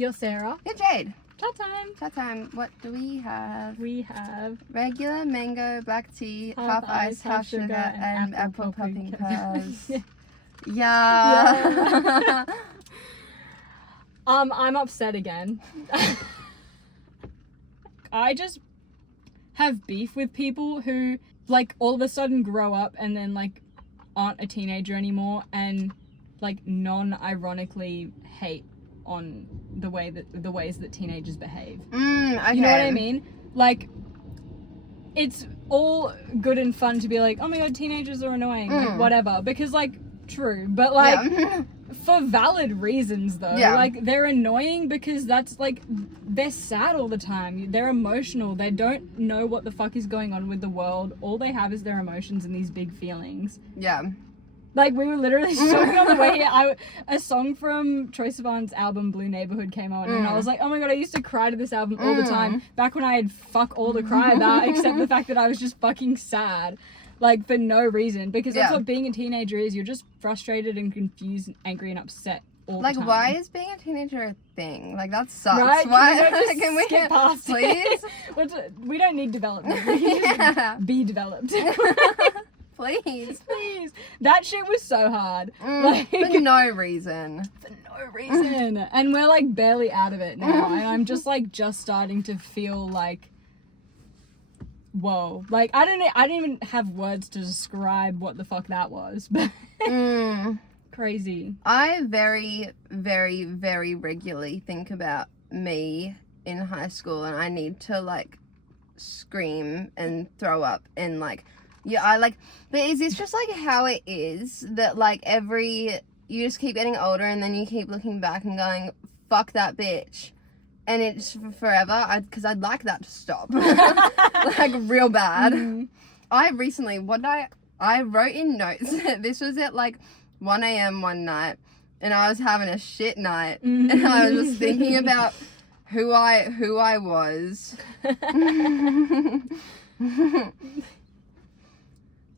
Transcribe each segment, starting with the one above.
You're Sarah. You're Jade. Chat time. Chat time. What do we have? We have Regular mango, black tea, half ice, half sugar, and apple popping pearls. Yeah. I'm upset again. I just have beef with people who, like, all of a sudden grow up and then, like, aren't a teenager anymore and, like, non-ironically hate on the ways that teenagers behave. Okay. You know what I mean? Like, it's all good and fun to be like, oh my god, teenagers are annoying, like, whatever, because, like, true, but, like, for valid reasons, though. Like, they're annoying because that's, like, they're sad all the time, they're emotional, they don't know what the fuck is going on with the world, all they have is their emotions and these big feelings. Yeah. Like, we were literally talking on the way here. A song from Troye Sivan's album Blue Neighborhood came on, and I was like, oh my god, I used to cry to this album all the time, back when I had fuck all to cry about, except the fact that I was just fucking sad, like, for no reason, because that's what being a teenager is. You're just frustrated and confused and angry and upset all the time. Like, why is being a teenager a thing? Like, that sucks. Right? Why? Can we skip past please? We don't need development. We can just be developed. Please. That shit was so hard. For no reason. And we're, like, barely out of it now. And I'm just, like, just starting to feel like, whoa. Like, I don't even have words to describe what the fuck that was. But crazy. I very, very, very regularly think about me in high school, and I need to, like, scream and throw up and, like, but is this just, like, how it is that, like, you just keep getting older and then you keep looking back and going, fuck that bitch, and it's forever? Because I'd like that to stop. Like, real bad. I recently, I wrote in notes, this was at, like, 1 a.m. one night, and I was having a shit night, and I was just thinking about who I was.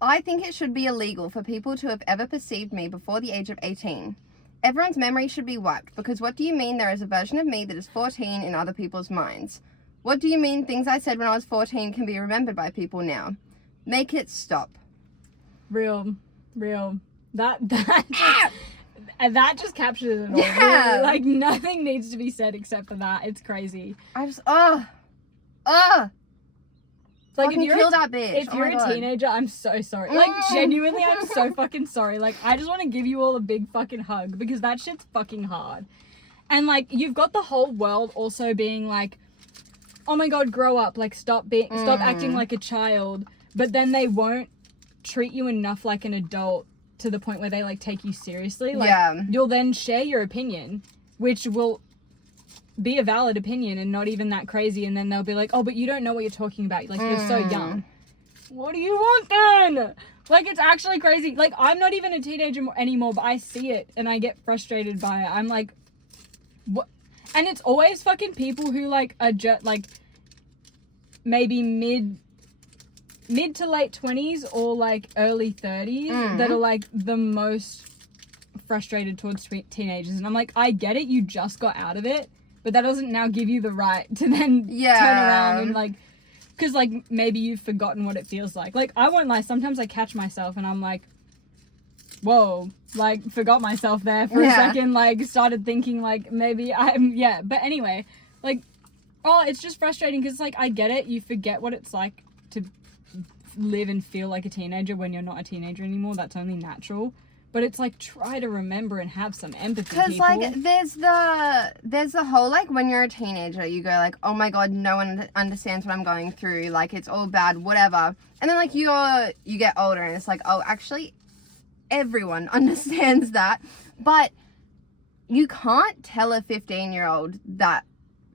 I think it should be illegal for people to have ever perceived me before the age of 18. Everyone's memory should be wiped, because what do you mean there is a version of me that is 14 in other people's minds? What do you mean things I said when I was 14 can be remembered by people now? Make it stop. Real. That just captures it all. Yeah. Really. Like, nothing needs to be said except for that. It's crazy. I just, Like, fucking kill that bitch. If you're a teenager, I'm so sorry. Like, genuinely, I'm so fucking sorry. Like, I just want to give you all a big fucking hug, because that shit's fucking hard. And, like, you've got the whole world also being like, oh my god, grow up. Like, stop acting like a child. But then they won't treat you enough like an adult to the point where they, like, take you seriously. Like, you'll then share your opinion, which will be a valid opinion and not even that crazy, and then they'll be like, oh, but you don't know what you're talking about, like, you're so young. What do you want then? Like, it's actually crazy. Like, I'm not even a teenager anymore, but I see it and I get frustrated by it. I'm like, what? And it's always fucking people who, like, are just, like, maybe mid to late 20s or, like, early 30s that are, like, the most frustrated towards teenagers. And I'm like, I get it, you just got out of it, but that doesn't now give you the right to then turn around and, like, because, like, maybe you've forgotten what it feels like. Like, I won't lie, sometimes I catch myself and I'm like, whoa, like, forgot myself there for a second, like, started thinking, like, maybe but anyway, like, it's just frustrating, because, like, I get it, you forget what it's like to live and feel like a teenager when you're not a teenager anymore. That's only natural. But it's like, try to remember and have some empathy, because, people. like, there's the whole, like, when you're a teenager, you go, like, oh my god, no one understands what I'm going through, like, it's all bad, whatever. And then, like, you get older, and it's like, oh, actually, everyone understands that. But you can't tell a 15-year-old that,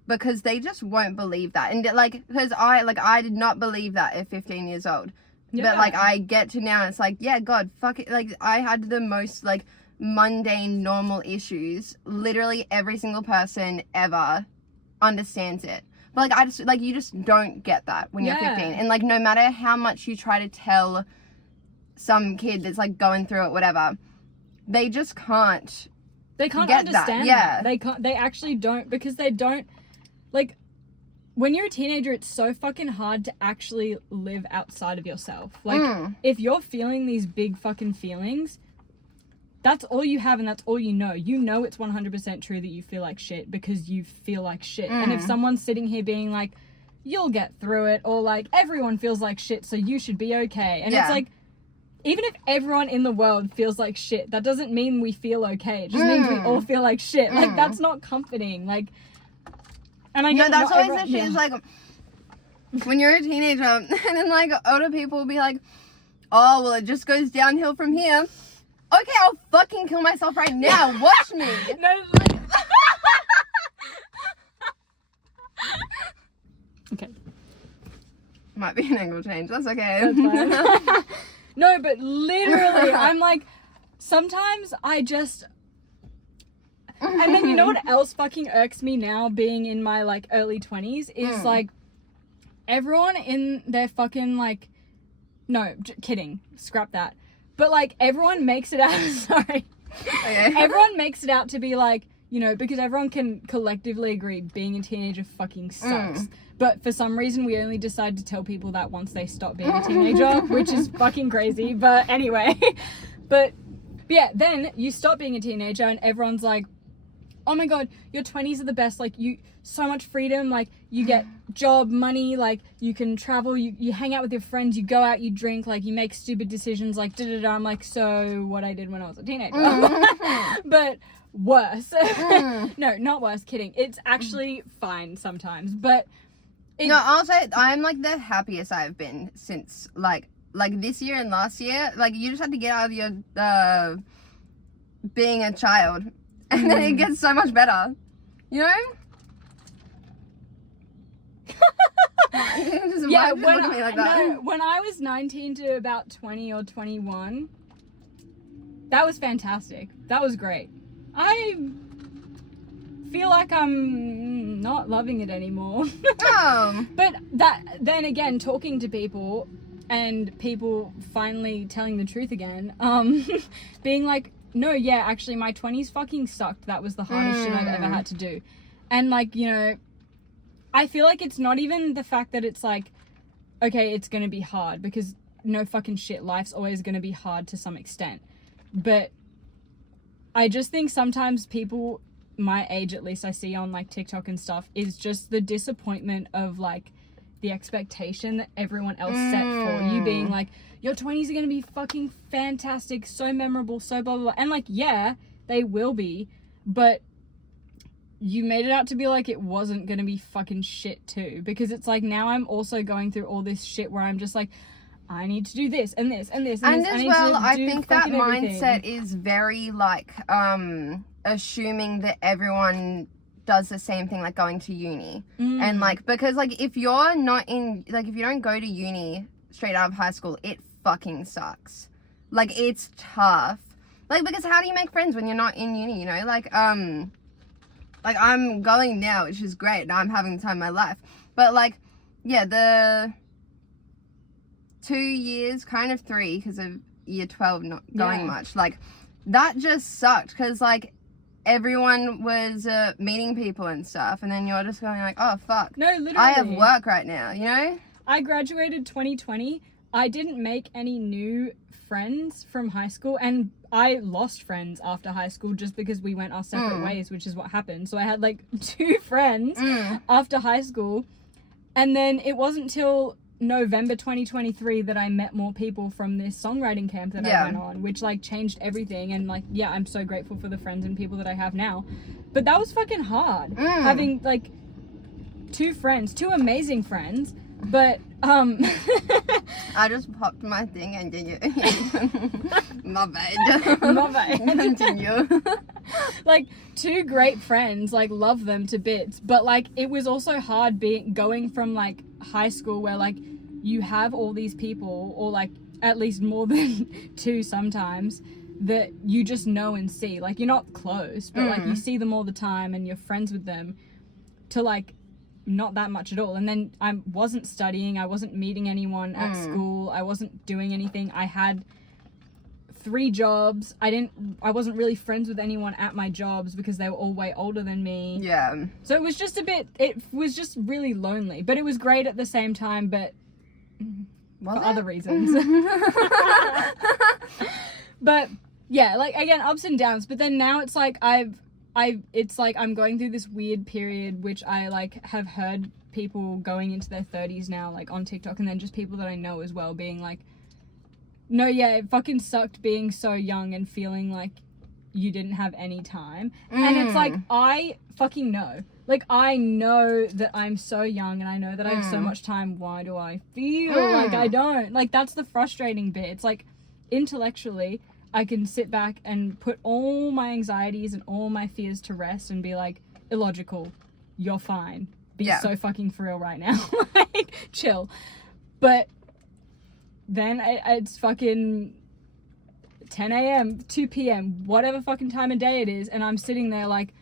because they just won't believe that. And, like, because I did not believe that at 15 years old. Yeah. But, like, I get to now, and it's like, yeah, God, fuck it. Like, I had the most, like, mundane, normal issues. Literally every single person ever understands it. But, like, you just don't get that when you're 15. And, like, no matter how much you try to tell some kid that's, like, going through it, whatever, they just can't They can't get understand that. that. They actually don't, because they don't, like, when you're a teenager, it's so fucking hard to actually live outside of yourself. Like, if you're feeling these big fucking feelings, that's all you have and that's all you know. You know it's 100% true that you feel like shit because you feel like shit. And if someone's sitting here being like, you'll get through it, or like, everyone feels like shit, so you should be okay. And it's like, even if everyone in the world feels like shit, that doesn't mean we feel okay. It just means we all feel like shit. Like, that's not comforting. Like, and I get that's always the shit. Is like, when you're a teenager, and then like older people will be like, oh, well, it just goes downhill from here. Okay, I'll fucking kill myself right now. Watch me. No, like... Okay. Might be an angle change. That's okay. That's fine. No, but literally, I'm like, sometimes I just... And then you know what else fucking irks me now, being in my, like, early 20s, is, like, everyone in their fucking, like... No, kidding. Scrap that. But, like, everyone makes it out... Sorry. Okay. Everyone makes it out to be, like, you know, because everyone can collectively agree being a teenager fucking sucks. But for some reason, we only decide to tell people that once they stop being a teenager, which is fucking crazy. But anyway, but yeah, then you stop being a teenager and everyone's like, oh my God, your 20s are the best. Like, you, so much freedom. Like, you get job, money, like, you can travel, you hang out with your friends, you go out, you drink, like, you make stupid decisions, like, da-da-da. I'm like, so what I did when I was a teenager. But worse. No, not worse, kidding. It's actually fine sometimes, but... No, I'll say I'm like the happiest I've been since like this year and last year. Like, you just have to get out of your being a child, and then it gets so much better, you know. Yeah, when I was 19 to about 20 or 21, that was fantastic. That was great. I feel like I'm not loving it anymore. But then again, talking to people and people finally telling the truth again, being like, no, yeah, actually my 20s fucking sucked. That was the hardest shit I've ever had to do. And like, you know, I feel like it's not even the fact that it's like, okay, it's gonna be hard, because no fucking shit, life's always gonna be hard to some extent. But I just think sometimes people my age, at least, I see on like TikTok and stuff, is just the disappointment of like the expectation that everyone else set for you, being like, your 20s are gonna be fucking fantastic, so memorable, so blah blah blah. And like, yeah, they will be, but you made it out to be like it wasn't gonna be fucking shit too, because it's like, now I'm also going through all this shit where I'm just like, I need to do this and this and this and this. As well, I think that mindset is very like assuming that everyone does the same thing, like going to uni. And like, because like if you're not in, like if you don't go to uni straight out of high school, it fucking sucks. Like, it's tough. Like, because how do you make friends when you're not in uni, you know? Like I'm going now, which is great. Now I'm having the time of my life. But like, yeah, the 2 years, kind of 3, because of year 12 not going much, like that just sucked, because like everyone was meeting people and stuff, and then you're just going like, oh fuck, no, literally, I have work right now, you know. I graduated 2020. I didn't make any new friends from high school, and I lost friends after high school just because we went our separate ways, which is what happened. So I had like 2 friends after high school, and then it wasn't till November 2023 that I met more people from this songwriting camp that I went on, which like changed everything. And like, yeah, I'm so grateful for the friends and people that I have now, but that was fucking hard having like 2 friends, 2 amazing friends, but I just popped my thing and then you my bad. My bad. Continue. Like 2 great friends, like love them to bits, but like it was also hard going from like high school where like you have all these people, or like at least more than 2 sometimes, that you just know and see. Like, you're not close, but like you see them all the time and you're friends with them, to like not that much at all. And then I wasn't studying, I wasn't meeting anyone at school, I wasn't doing anything. I had 3 jobs. I wasn't really friends with anyone at my jobs because they were all way older than me. Yeah. So it was just really lonely, but it was great at the same time, but Was for it? other reasons. But yeah, like again, ups and downs, but then now it's like it's like I'm going through this weird period which I like have heard people going into their 30s now, like on TikTok, and then just people that I know as well being like, no, yeah, it fucking sucked being so young and feeling like you didn't have any time. And it's like, I fucking know. Like, I know that I'm so young and I know that I have so much time. Why do I feel like I don't? Like, that's the frustrating bit. It's like, intellectually, I can sit back and put all my anxieties and all my fears to rest and be like, illogical, you're fine. Be so fucking for real right now. Like, chill. But then it's fucking 10 a.m., 2 p.m., whatever fucking time of day it is, and I'm sitting there like,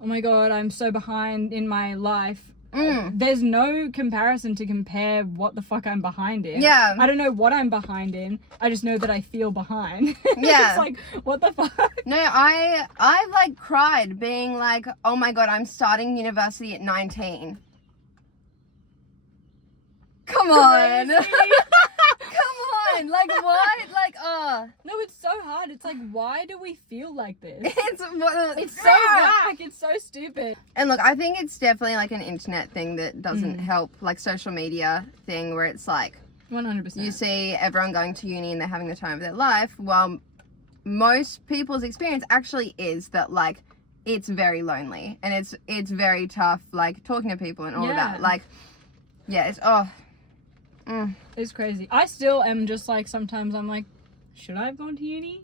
oh my god, I'm so behind in my life. There's no comparison to compare what the fuck I'm behind in. Yeah. I don't know what I'm behind in. I just know that I feel behind. Yeah. It's like, what the fuck? No, I like cried being like, oh my god, I'm starting university at 19. Come on. Crazy. Come on. Like, what? Like, No, it's so hard. It's like, why do we feel like this? It's It's so whack. It's so stupid. And look, I think it's definitely like an internet thing that doesn't help, like social media thing where it's like 100%. you see everyone going to uni and they're having the time of their life, while most people's experience actually is that like it's very lonely and it's very tough, like talking to people and all of that. Like, yeah, it's It's crazy. I still am just like, sometimes I'm like, should I have gone to uni?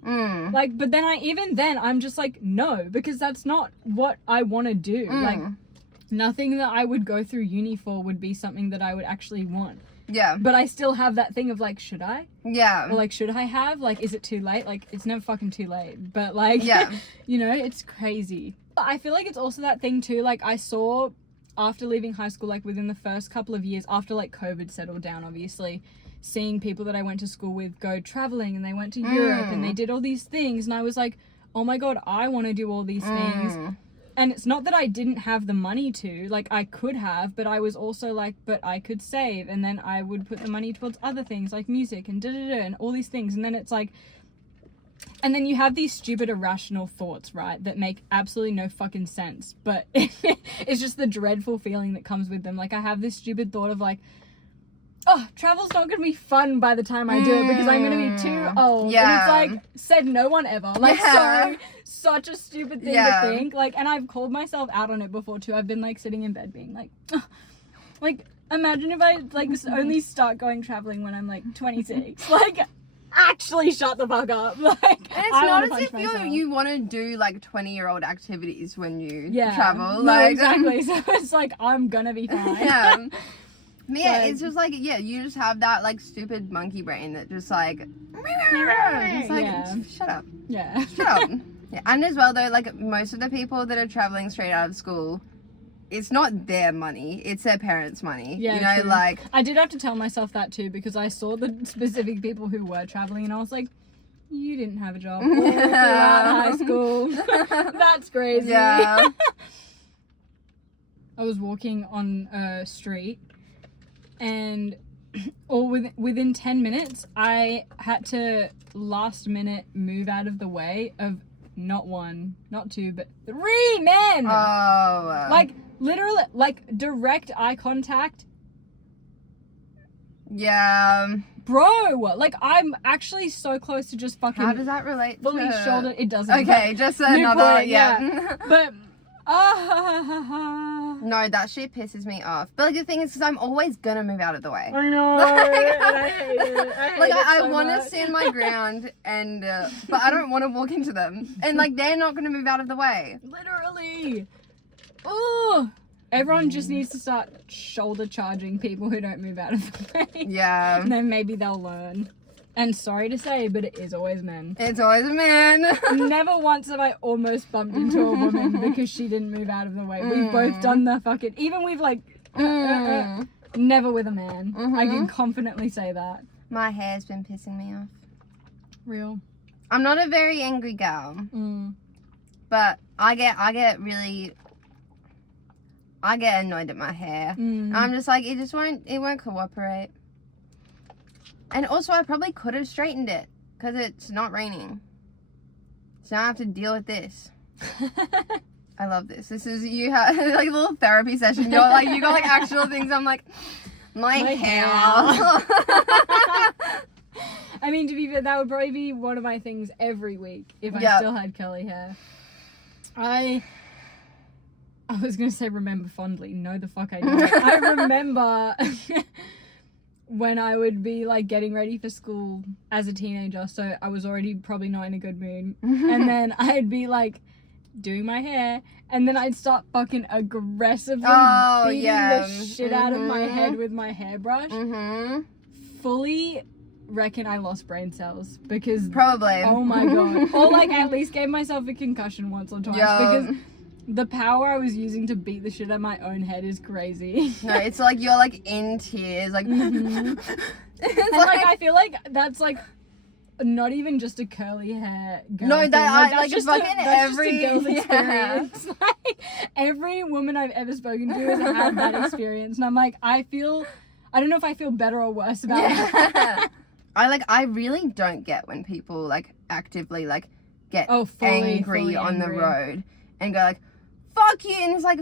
Like, but then I'm just like, no, because that's not what I want to do. Like, nothing that I would go through uni for would be something that I would actually want. Yeah. But I still have that thing of like, should I? Yeah. Or like, should I have? Like, is it too late? Like, it's never fucking too late. But like, Yeah. you know, it's crazy. I feel like it's also that thing too. Like, I saw after leaving high school, like within the first couple of years, after like COVID settled down, obviously, seeing people that I went to school with go traveling and they went to Europe and they did all these things. And I was like, oh my God, I want to do all these things. And it's not that I didn't have the money to, like I could have, but I was also like, but I could save. And then I would put the money towards other things like music and and all these things. And then it's like, and then you have these stupid irrational thoughts, right, that make absolutely no fucking sense. But it's just the dreadful feeling that comes with them. Like I have this stupid thought of like, oh, travel's not gonna be fun by the time I do it because I'm gonna be too old. Yeah. And it's like, said no one ever. Like, such a stupid thing to think. Like, and I've called myself out on it before too. I've been like sitting in bed being like, oh, like, imagine if I like only start going traveling when I'm like 26. Like, actually shut the fuck up. Like, and it's not as if you want to do like 20-year-old activities when you travel. No, Like, exactly. So it's like, I'm gonna be fine. Yeah. But yeah, it's just like, you just have that like stupid monkey brain that just like, it's like, shut up. Yeah. Shut up. Yeah. And as well though, like most of the people that are traveling straight out of school, it's not their money, it's their parents' money. Yeah, you know, true. like, I did have to tell myself that too because I saw the specific people who were traveling and I was like, you didn't have a job all throughout high school. That's crazy. Yeah. I was walking on a street and within 10 minutes I had to last minute move out of the way of not one, not two, but 3 men. Oh. Like literally, like direct eye contact. Yeah. Bro, like I'm actually so close to just fucking How does that relate fully to... shoulder. It doesn't. Okay, just another, point, yeah. But No, that shit pisses me off. But like the thing is, because I'm always gonna move out of the way. I know. Like, and I hate it. I hate Like it I so want to much. stand my ground, and but I don't want to walk into them, and like they're not gonna move out of the way. Literally. Oh, everyone just needs to start shoulder charging people who don't move out of the way. Yeah. And then maybe they'll learn. And sorry to say, but it is always men. It's always a man. Never once have I almost bumped into a woman because she didn't move out of the way. We've both done the fucking... Even we've like... never with a man. I can confidently say that. My hair's been pissing me off. Real. I'm not a very angry girl, Mm. but I get annoyed at my hair. Mm. I'm just like, it won't cooperate. And also, I probably could have straightened it because it's not raining. So now I have to deal with this. I love this. This is, you have like a little therapy session. You're like, you got like actual things. I'm like, my hair. I mean, to be fair, that would probably be one of my things every week if I Yep. still had curly hair. I was gonna say remember fondly. No, the fuck I don't. I remember when I would be like getting ready for school as a teenager, so I was already probably not in a good mood, and then I'd be like doing my hair, and then I'd start fucking aggressively beating the shit out of my head with my hairbrush. Fully reckon I lost brain cells because Probably. oh my god. Or like at least gave myself a concussion once or twice because the power I was using to beat the shit out of my own head is crazy. No, it's like you're like in tears, like. And like I feel like that's like not even just a curly hair girl No, thing. that That's like just fucking that's every just a girl's yeah. experience. Like every woman I've ever spoken to has had that experience, and I'm like, I don't know if I feel better or worse about it. Yeah. I really don't get when people like actively like get fully angry on the angry. road and go like, fuck you, and it's like,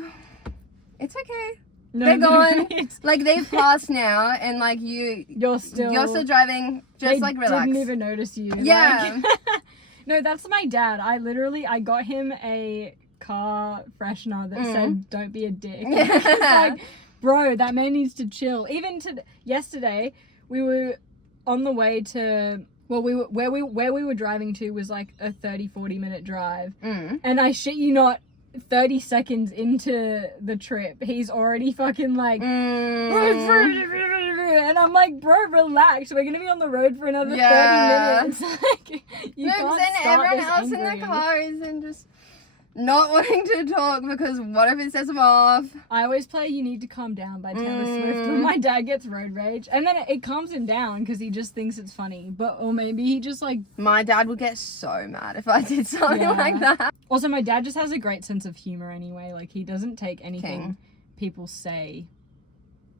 it's okay. No, They're gone. it's- Like they've passed now, and like You're still driving. Just they like relax. didn't even notice you. Yeah. Like- no, that's my dad. I got him a car freshener that said "Don't be a dick." Yeah. It's like, bro, that man needs to chill. Even to yesterday, we were on the way to. Well, where we were driving to was like a 30-40 minute drive, and I shit you not, 30 seconds into the trip, he's already fucking like, and I'm like, bro, relax. We're gonna be on the road for another 30 minutes. Like, you No, can't then start everyone this else angry. in the car is then just not wanting to talk because what if it sets them off? I always play "You Need to Calm Down" by Taylor Swift when my dad gets road rage, and then it calms him down because he just thinks it's funny. But or maybe he just like. My dad would get so mad if I did something Yeah. like that. Also, my dad just has a great sense of humor anyway. Like he doesn't take anything King. people say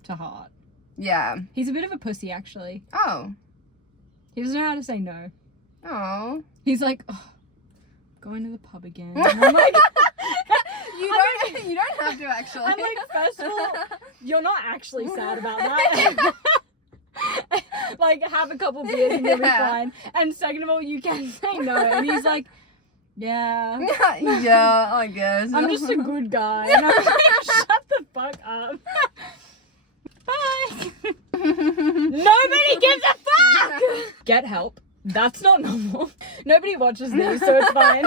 to heart. Yeah. He's a bit of a pussy, actually. Oh. He doesn't know how to say no. Oh. He's like, oh, going to the pub again. And I'm like, You don't have to actually. I'm like, first of all, you're not actually sad about that. Like, have a couple beers and you'll be Yeah. fine. And second of all, you can say no. And he's like, yeah, Yeah, I guess. I'm just a good guy. And I'm like, shut the fuck up. Bye. Nobody gives a fuck. Get help. That's not normal. Nobody watches these, so it's fine.